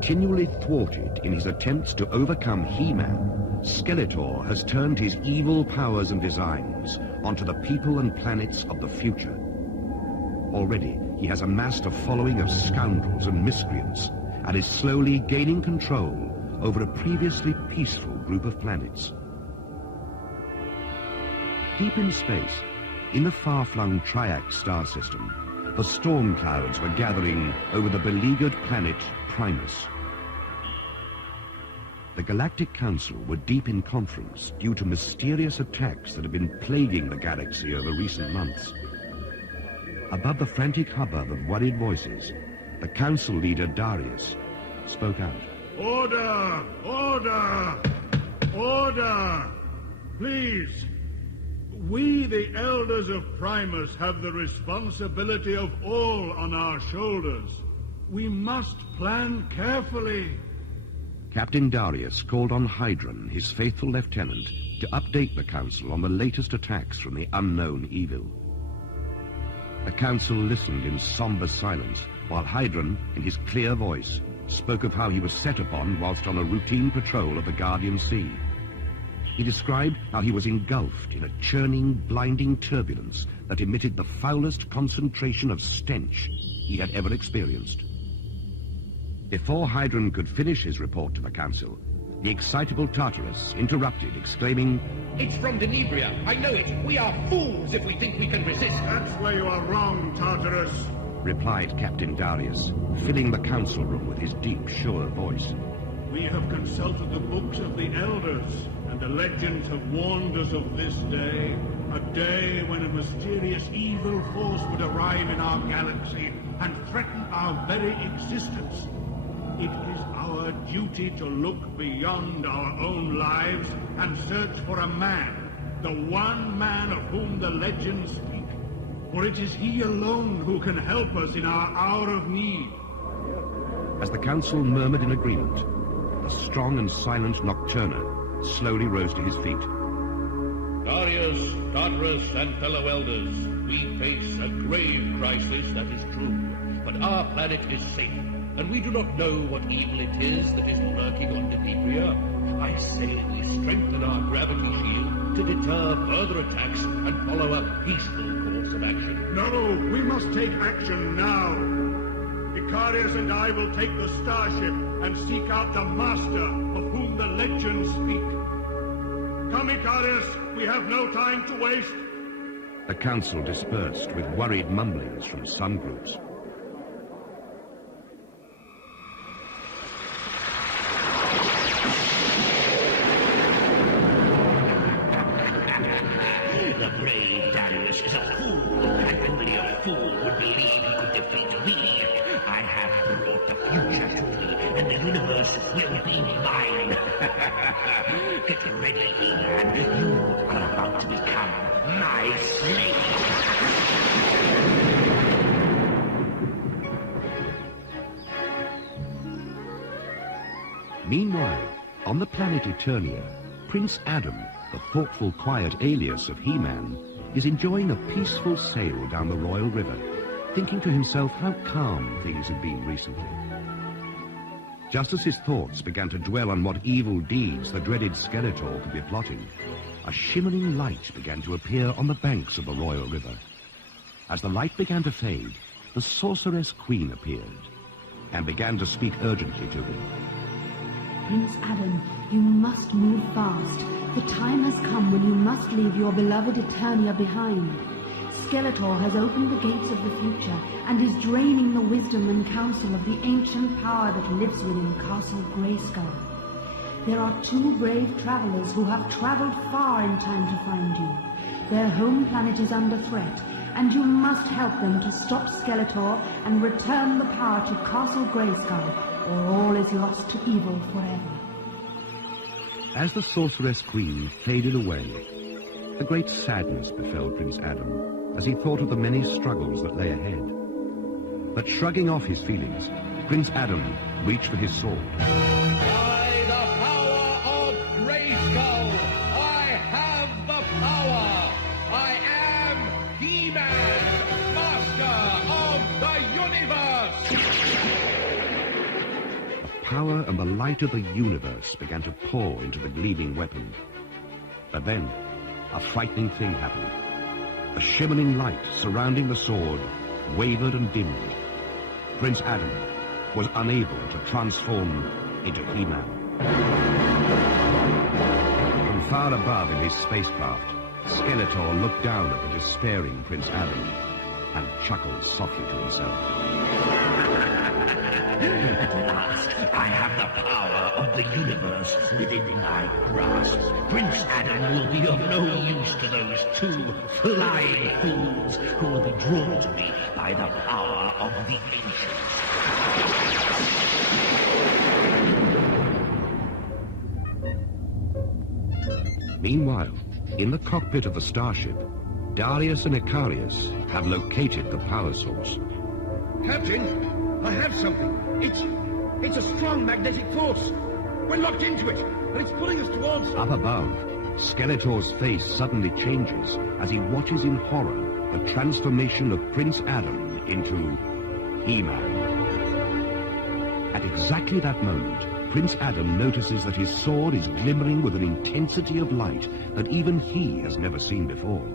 continually thwarted in his attempts to overcome He-Man, Skeletor has turned his evil powers and designs onto the people and planets of the future. Already, he has amassed a following of scoundrels and miscreants, and is slowly gaining control over a previously peaceful group of planets. Deep in space, in the far-flung Triax star system, the storm clouds were gathering over the beleaguered planet Primus. The Galactic Council were deep in conference due to mysterious attacks that have been plaguing the galaxy over recent months. Above the frantic hubbub of worried voices, the Council leader Darius spoke out. Order! Order! Order! Please! We, the Elders of Primus, have the responsibility of all on our shoulders. We must plan carefully. Captain Darius called on Hydron, his faithful lieutenant, to update the Council on the latest attacks from the unknown evil. The Council listened in somber silence, while Hydron, in his clear voice, spoke of how he was set upon whilst on a routine patrol of the Guardian Sea. He described how he was engulfed in a churning, blinding turbulence that emitted the foulest concentration of stench he had ever experienced. Before Hydron could finish his report to the Council, the excitable Tartarus interrupted, exclaiming, "It's from Denebria, I know it. We are fools if we think we can resist." That's where you are wrong, Tartarus, replied Captain Darius, filling the Council room with his deep, sure voice. We have consulted the books of the Elders, and the legends have warned us of this day, a day when a mysterious evil force would arrive in our galaxy and threaten our very existence. It is our duty to look beyond our own lives and search for a man, the one man of whom the legends speak. For it is he alone who can help us in our hour of need. As the Council murmured in agreement, the strong and silent Nocturna slowly rose to his feet. Darius, Tartarus, and fellow elders, we face a grave crisis, that is true. But our planet is safe, and we do not know what evil it is that is lurking on Denebria. I say we strengthen our gravity shield to deter further attacks and follow a peaceful course of action. No, we must take action now. Icarius and I will take the starship and seek out the master of whom the legends speak. Come, Icarius, we have no time to waste. The Council dispersed with worried mumblings from some groups. The brave Darius is a fool, and only a fool would believe he could defeat me. I have brought the future to me, and the universe will be mine. Get ready, He-Man. You are about to become my slave. Meanwhile, on the planet Eternia, Prince Adam, the thoughtful, quiet alias of He-Man, is enjoying a peaceful sail down the Royal River, thinking to himself how calm things had been recently. Just as his thoughts began to dwell on what evil deeds the dreaded Skeletor could be plotting, a shimmering light began to appear on the banks of the Royal River. As the light began to fade, the Sorceress Queen appeared and began to speak urgently to him. Prince Adam, you must move fast. The time has come when you must leave your beloved Eternia behind. Skeletor has opened the gates of the future and is draining the wisdom and counsel of the ancient power that lives within Castle Grayskull. There are two brave travelers who have traveled far in time to find you. Their home planet is under threat, and you must help them to stop Skeletor and return the power to Castle Grayskull, or all is lost to evil forever. As the Sorceress Queen faded away, a great sadness befell Prince Adam as he thought of the many struggles that lay ahead. But shrugging off his feelings, Prince Adam reached for his sword. By the power of Grayskull, I have the power! I am He-Man, master of the universe! power and the light of the universe began to pour into the gleaming weapon. But then, a frightening thing happened. The shimmering light surrounding the sword wavered and dimmed. Prince Adam was unable to transform into He-Man. From far above in his spacecraft, Skeletor looked down at the despairing Prince Adam and chuckled softly to himself. At last, I have the power of the universe within my grasp. Prince Adam will be of no use to those two flying fools who will be drawn to me by the power of the ancients. Meanwhile, in the cockpit of the starship, Darius and Icarius have located the power source. Captain, I have something. It's a strong magnetic force. We're locked into it, and it's pulling us towards... Up above, Skeletor's face suddenly changes as he watches in horror the transformation of Prince Adam into He-Man. At exactly that moment, Prince Adam notices that his sword is glimmering with an intensity of light that even he has never seen before.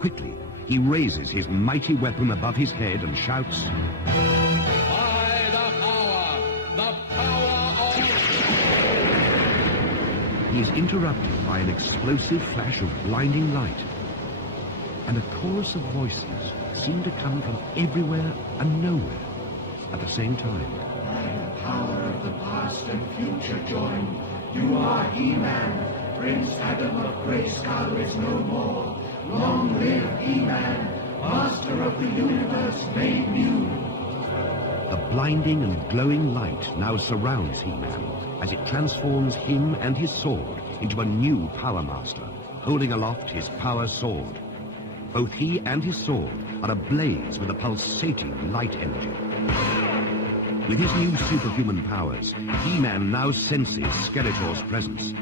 Quickly, he raises his mighty weapon above his head and shouts, By the power of... He is interrupted by an explosive flash of blinding light, and a chorus of voices seem to come from everywhere and nowhere at the same time. Power of the past and future join. You are He-Man. Prince Adam of Grayskull is no more. Long live He-Man, master of the universe made new. The blinding and glowing light now surrounds He-Man as it transforms him and his sword into a new Power Master, holding aloft his power sword. Both he and his sword are ablaze with a pulsating light energy. With his new superhuman powers, He-Man now senses Skeletor's presence.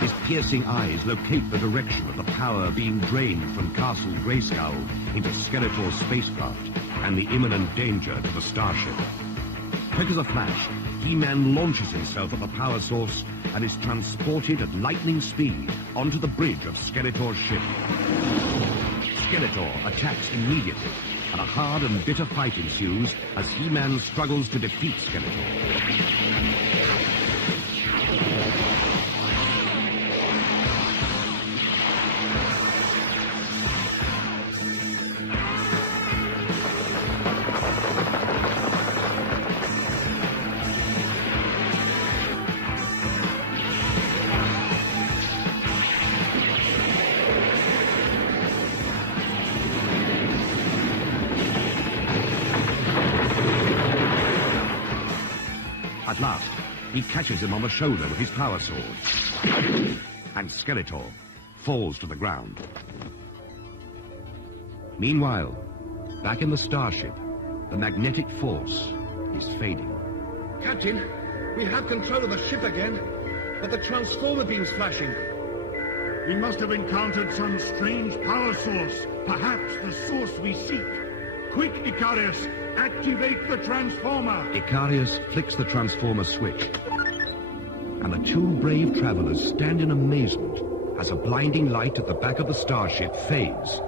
His piercing eyes locate the direction of the power being drained from Castle Grayskull into Skeletor's spacecraft and the imminent danger to the starship. Quick as a flash, He-Man launches himself at the power source and is transported at lightning speed onto the bridge of Skeletor's ship. Skeletor attacks immediately, and a hard and bitter fight ensues as He-Man struggles to defeat Skeletor. At last, he catches him on the shoulder with his power sword, and Skeletor falls to the ground. Meanwhile, back in the starship, the magnetic force is fading. Captain, we have control of the ship again, but the transformer beam's flashing. We must have encountered some strange power source, perhaps the source we seek. Quick, Icarius, activate the transformer! Icarius flicks the transformer switch, and the two brave travelers stand in amazement as a blinding light at the back of the starship fades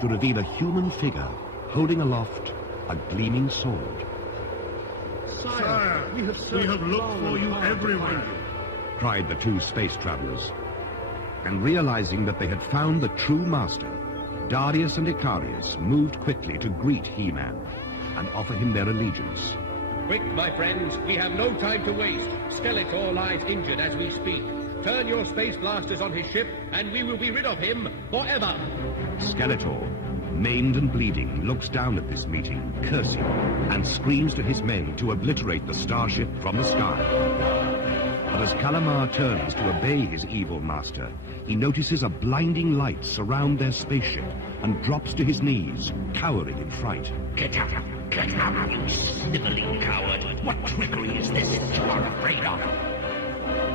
to reveal a human figure holding aloft a gleaming sword. Sire, we have looked for you everywhere. Cried the two space travelers. And realizing that they had found the true master, Darius and Icarius moved quickly to greet He-Man and offer him their allegiance. Quick, my friends, we have no time to waste. Skeletor lies injured as we speak. Turn your space blasters on his ship, and we will be rid of him forever. Skeletor, maimed and bleeding, looks down at this meeting, cursing, and screams to his men to obliterate the starship from the sky. But as Calamar turns to obey his evil master, he notices a blinding light surround their spaceship and drops to his knees, cowering in fright. Get out, you sniveling coward. What trickery is this that you are afraid of?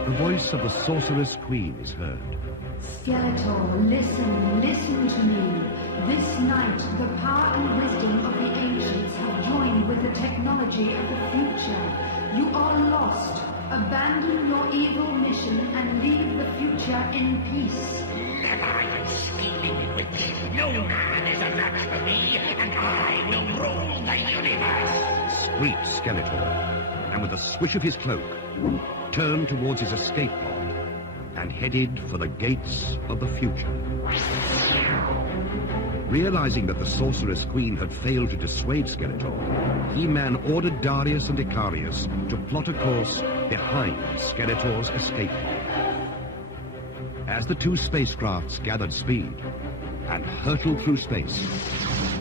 The voice of the Sorceress Queen is heard. Skeletor, listen to me. This night, the power and wisdom of the ancients have joined with the technology of the future. You are lost. in peace. Never, you scheming witch. No man is a match for me, and I will rule the universe. Screeched Skeletor, and with a swish of his cloak, turned towards his escape pod and headed for the gates of the future. Realizing that the Sorceress Queen had failed to dissuade Skeletor, He-Man ordered Darius and Icarius to plot a course behind Skeletor's escape pod. As the two spacecrafts gathered speed and hurtled through space,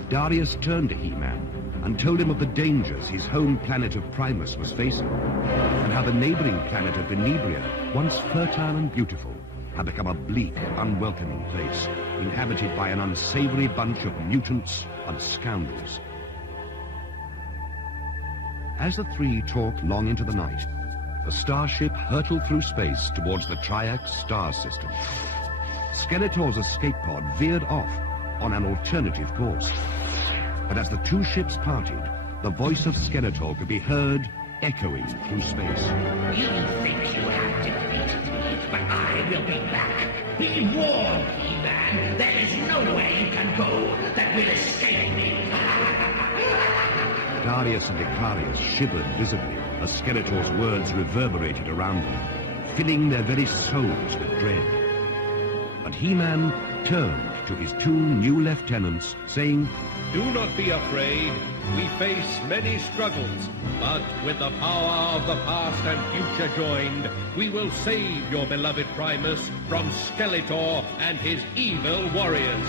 Darius turned to He-Man and told him of the dangers his home planet of Primus was facing, and how the neighboring planet of Venebria, once fertile and beautiful, had become a bleak, unwelcoming place, inhabited by an unsavory bunch of mutants and scoundrels. As the three talked long into the night, the starship hurtled through space towards the Triax star system. Skeletor's escape pod veered off on an alternative course. But as the two ships parted, the voice of Skeletor could be heard echoing through space. You think you have defeated me, but I will be back. Be warned, He-Man. There is no way you can go that will escape me. Darius and Icarius shivered visibly as Skeletor's words reverberated around them, filling their very souls with dread. But He-Man turned to his two new lieutenants, saying, Do not be afraid. We face many struggles, but with the power of the past and future joined, we will save your beloved Primus from Skeletor and his evil warriors.